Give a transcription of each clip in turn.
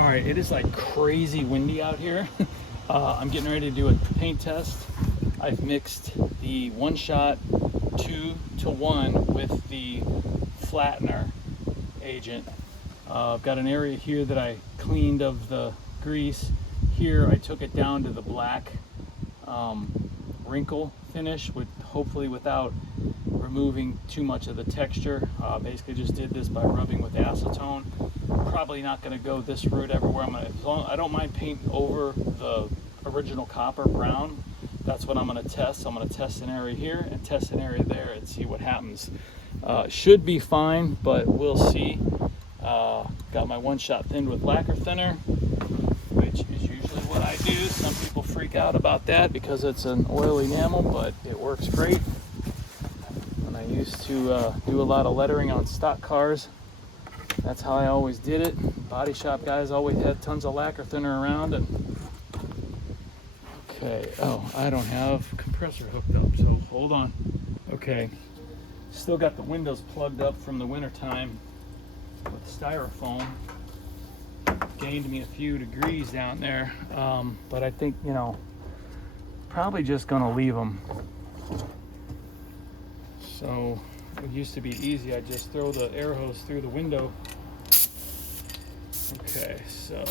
All right, it is like crazy windy out here. I'm getting ready to do a paint test. I've mixed the one shot 2-to-1 with the flattener agent. I've got an area here that I cleaned of the grease. Here I took it down to the black wrinkle finish, with hopefully without removing too much of the texture. Basically just did this by rubbing with acetone. Probably not going to go this route everywhere. I don't mind painting over the original copper brown. That's what I'm going to test. I'm going to test an area here and test an area there and see what happens. Should be fine, but we'll see. Got my one shot thinned with lacquer thinner, which is usually what I do. Some people freak out about that because it's an oil enamel, but it works great. And I used to do a lot of lettering on stock cars. That's how I always did it. Body shop guys always had tons of lacquer thinner around. And okay, oh, I don't have compressor hooked up, so hold on. Okay, still got the windows plugged up from the winter time with styrofoam. Gained me a few degrees down there, but I think, you know, probably just gonna leave them. So it used to be easy. I just throw the air hose through the window. Okay, so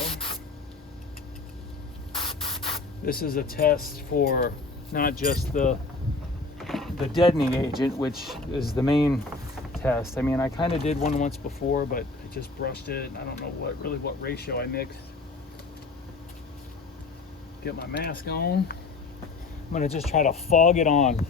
this is a test for not just the deadening agent, which is the main test. I mean, I kind of did one once before, but I just brushed it. I don't know what ratio I mixed. Get my mask on. I'm gonna just try to fog it on.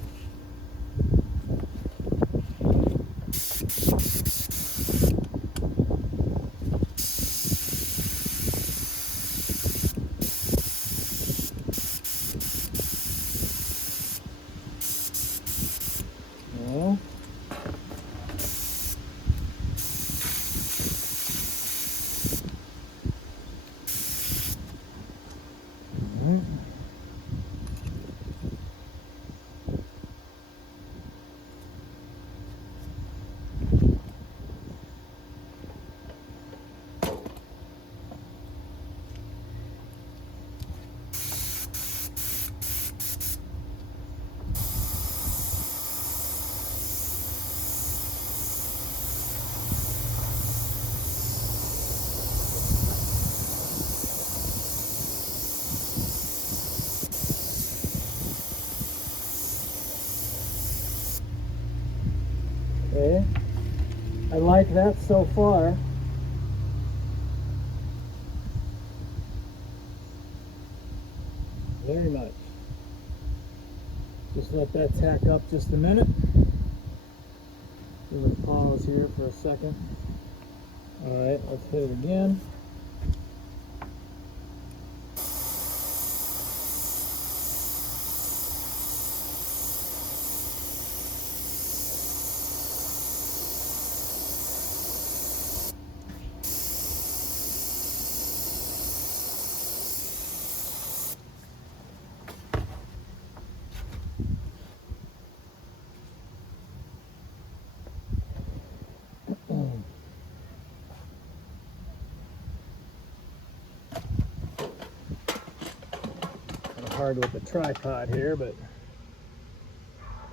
Okay, I like that so far. Very much. Just let that tack up just a minute. Give it a pause here for a second. All right, let's hit it again. Hard with the tripod here, but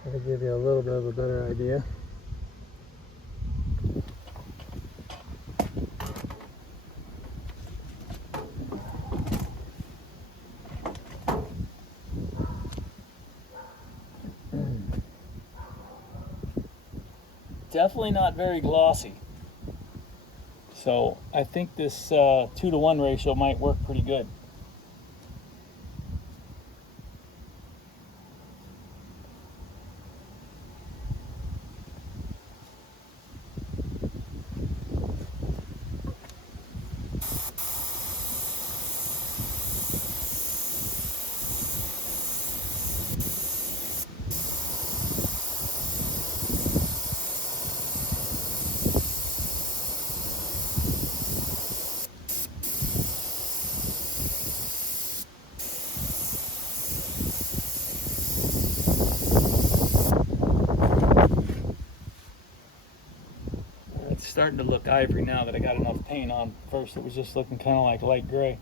it'll give you a little bit of a better idea. Definitely not very glossy. So I think this 2-to-1 ratio might work pretty good. starting to look ivory now that I got enough paint on. First it was just looking kind of like light gray.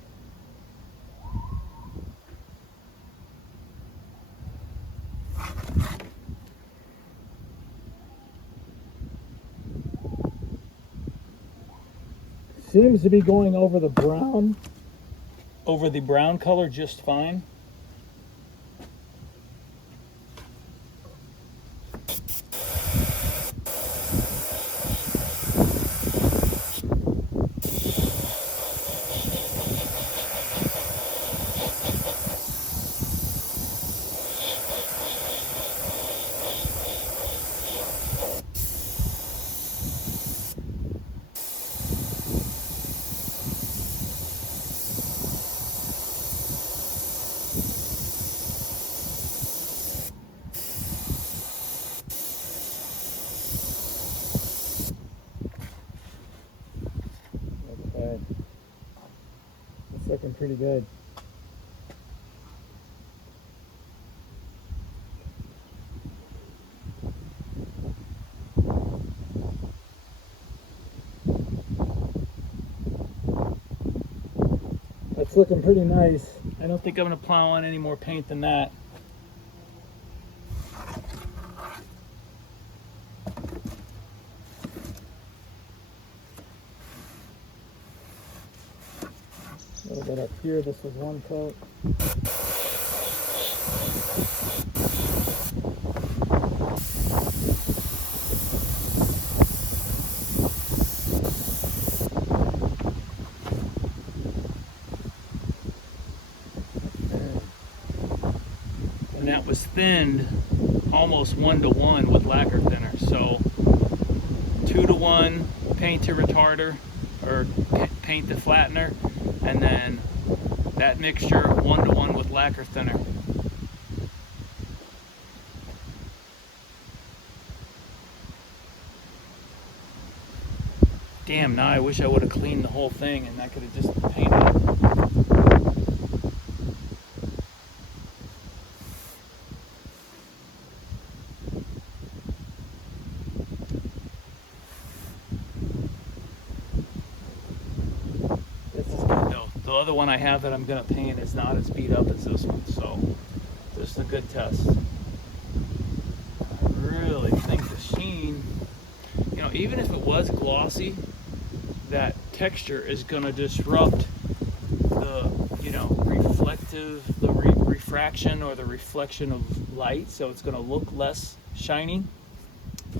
Seems to be going over the brown color just fine. Okay. It's looking pretty good. That's looking pretty nice. I don't think I'm going to plow on any more paint than that. A little bit up here, this was one coat. And that was thinned almost 1-to-1 with lacquer thinner. So 2-to-1 paint to retarder or paint to flattener, and then that mixture 1-to-1 with lacquer thinner. Damn, now I wish I would have cleaned the whole thing and I could have just painted it. The other one I have that I'm going to paint is not as beat up as this one, so this is a good test. I really think the sheen, you know, even if it was glossy, that texture is going to disrupt the, you know, refraction or the reflection of light, so it's going to look less shiny,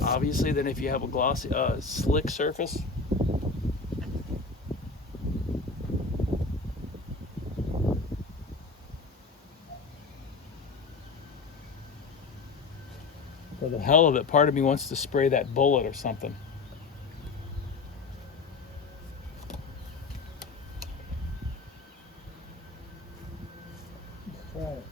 obviously, than if you have a glossy, slick surface. For the hell of it, part of me wants to spray that bullet or something. Let's try it.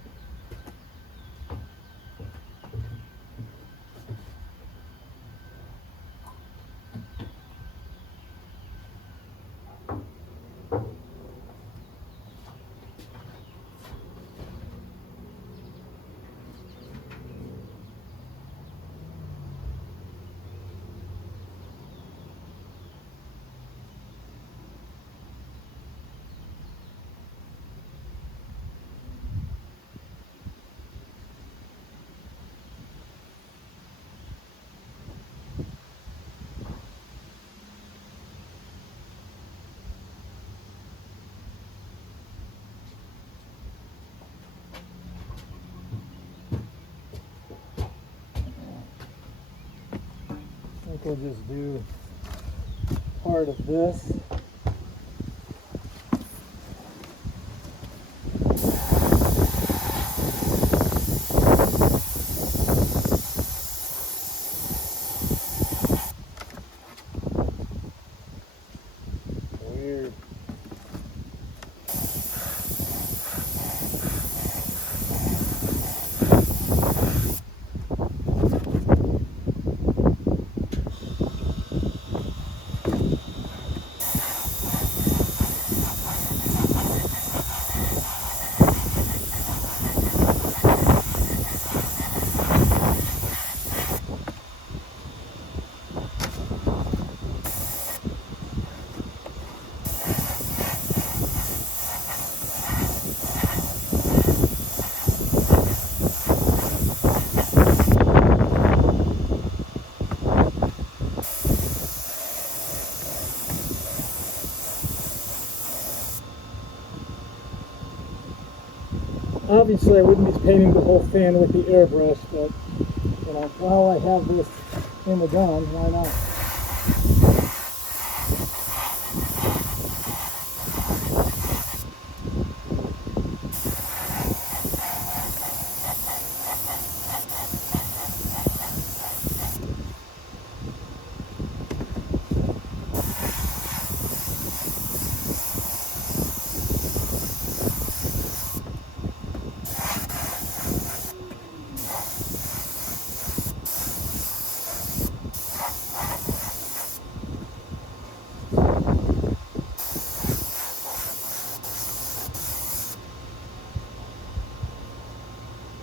I think we'll just do part of this. Weird. Obviously, I wouldn't be painting the whole fan with the airbrush, but you know, while I have this in the gun, why not?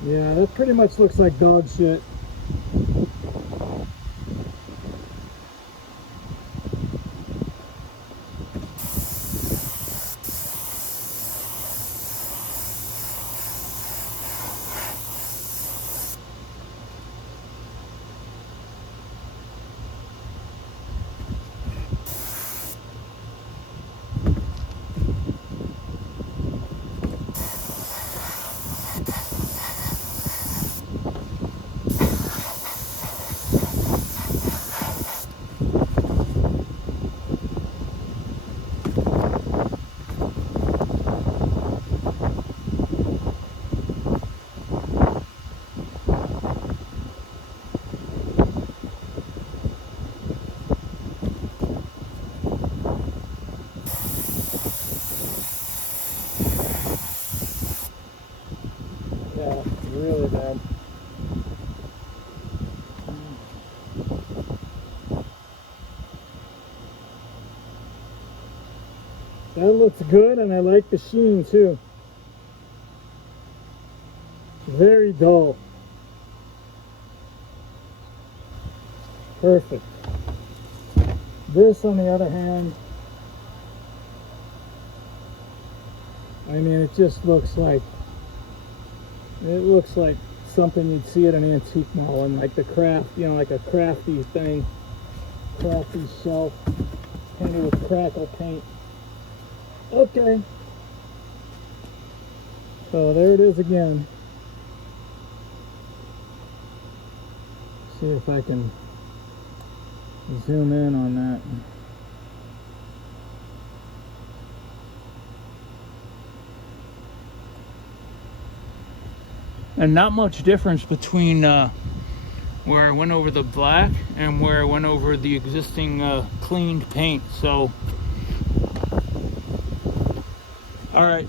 Yeah, that pretty much looks like dog shit. Yeah, really bad. That looks good, and I like the sheen too. Very dull. Perfect. This, on the other hand, I mean, it just looks like, something you'd see at an antique mall, and like the craft, you know, like a crafty thing, crafty shelf painted with crackle paint. Okay, so there it is again. See if I can zoom in on that. And not much difference between where I went over the black and where I went over the existing cleaned paint. So, all right.